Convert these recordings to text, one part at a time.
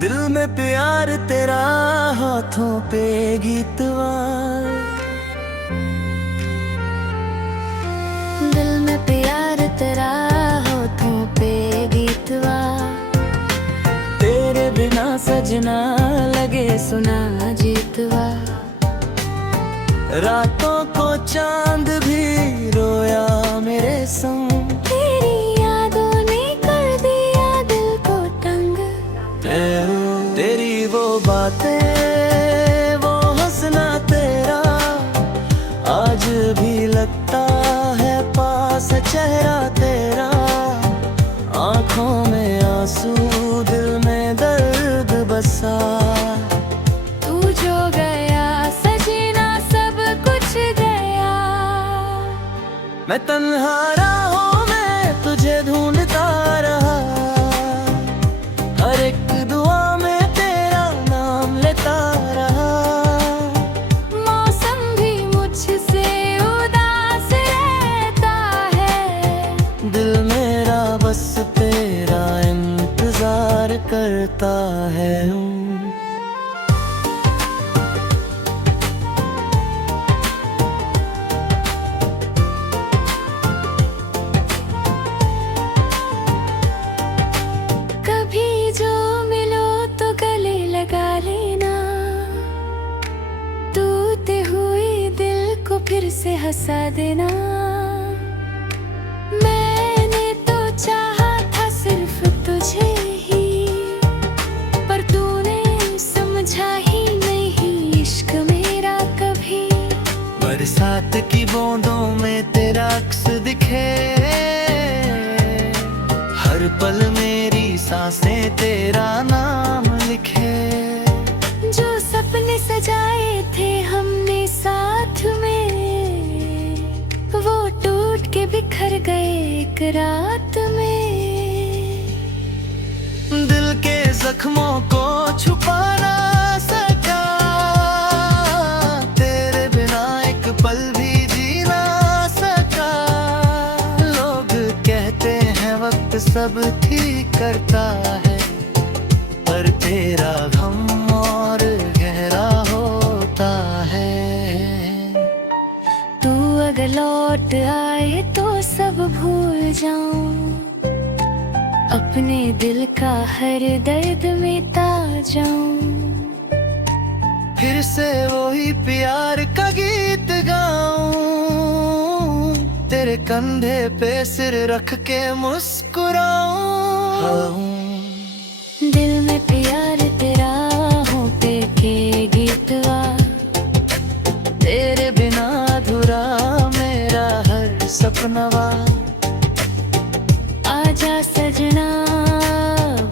दिल में प्यार तेरा हाथों पे गीतवा, दिल में प्यार तेरा हाथों पे गीतवा, तेरे बिना सजना लगे सुना जीतवा। रातों को चांद भी रोया मेरे संग, तेरी यादों ने कर दिया दिल को तंग। तेरी वो बातें वो हंसना तेरा आज भी लगता है पास है चेहरा तेरा। आंखों में आंसू दिल में दर्द बसा, तू जो गया सजना सब कुछ गया। मैं तन्हा राहों में तुझे ढूंढता रहा, हर एक दुआ में तेरा नाम लेता रहा। मौसम भी मुझसे उदास रहता है, दिल मेरा बस तेरा इंतजार करता है। कभी जो मिलो तो गले लगा लेना, टूटे हुए दिल को फिर से हंसा देना। मैंने तो चाहा था सिर्फ तुझे ही, पर तूने समझा ही नहीं इश्क मेरा कभी। बरसात की बूंदों में तेरा अक्स दिखे, हर पल मेरी सांसें तेरा नाम लिखे। जो सपने सजाए थे हमने साथ में, वो टूट के बिखर गए एक रात में। दिल के जख्मों को छुपा ना सका, तेरे बिना एक पल भी जी ना सका। लोग कहते हैं वक्त सब ठीक करता है, पर तेरा गम और गहरा होता है। तू अगर लौट आए तो सब भूल जाऊं, अपने दिल का हर दर्द मिटा जाऊं। फिर से वही प्यार का गीत गाऊं, तेरे कंधे पे सिर रख के मुस्कुराऊं। दिल में प्यार तेरा हो पे के गीतवा, तेरे बिना अधूरा मेरा हर सपनवा। आजा सजना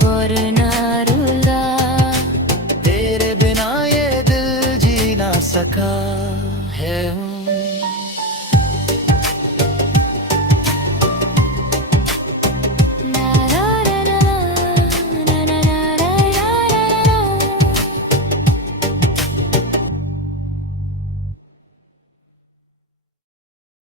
और ना रुला, तेरे बिना ये दिल जी ना सका।